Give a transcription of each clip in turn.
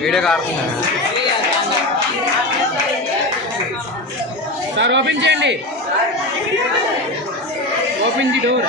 Video కాడుతున్నా sir, open చేయండి. Open the door.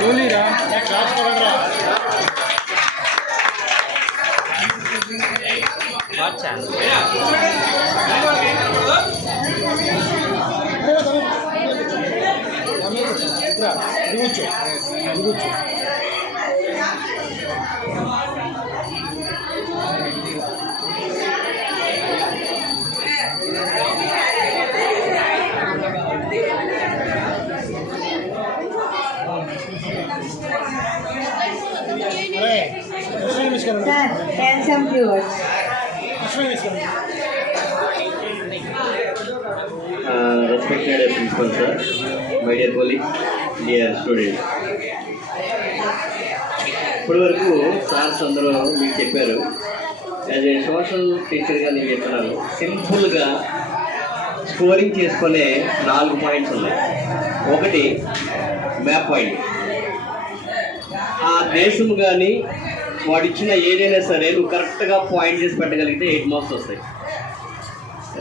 డోలీరా క్లాస్ పడగరా అచ్చా handsome viewers. Respected principal sir, my dear colleagues, dear students. ఇప్పటి వరకు సార్స్ అందరూ మీకు చెప్పారు. యాజ్ ఏ సోషల్ టీచర్గా నేను చెప్తున్నాను, సింపుల్గా స్కోరింగ్ చేసుకునే 4 పాయింట్స్ ఉన్నాయి. ఒకటి మ్యాప్ పాయింట్. ఆ దేశం కానీ వాడు ఇచ్చిన ఏదైనా సరే నువ్వు కరెక్ట్గా పాయింట్ చేసి పెట్టగలిగితే 8 మార్క్స్ వస్తాయి.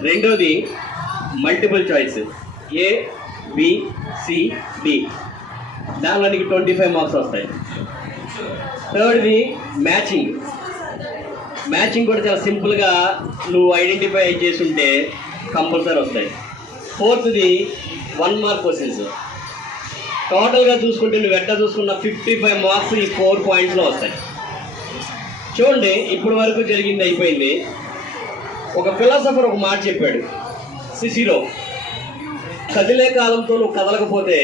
రెండోది multiple choice, A B C D, దానిలో నీకు 25 మార్క్స్ వస్తాయి. థర్డ్ది మ్యాచింగ్. మ్యాచింగ్ కూడా చాలా సింపుల్గా నువ్వు ఐడెంటిఫై చేసుంటే కంపల్సరీ వస్తాయి. ఫోర్త్ది 1 మార్క్ క్వశ్చన్స్. టోటల్గా చూసుకుంటే నువ్వు ఎట్లా చూసుకున్న 55 మార్క్స్ ఈ 4 పాయింట్స్లో వస్తాయి. చూడండి, ఇప్పటి వరకు జరిగింది అయిపోయింది. ఒక ఫిలాసఫర్ ఒక మాట చెప్పాడు, సిసిరో, కదిలే కాలంతో నువ్వు కదలకపోతే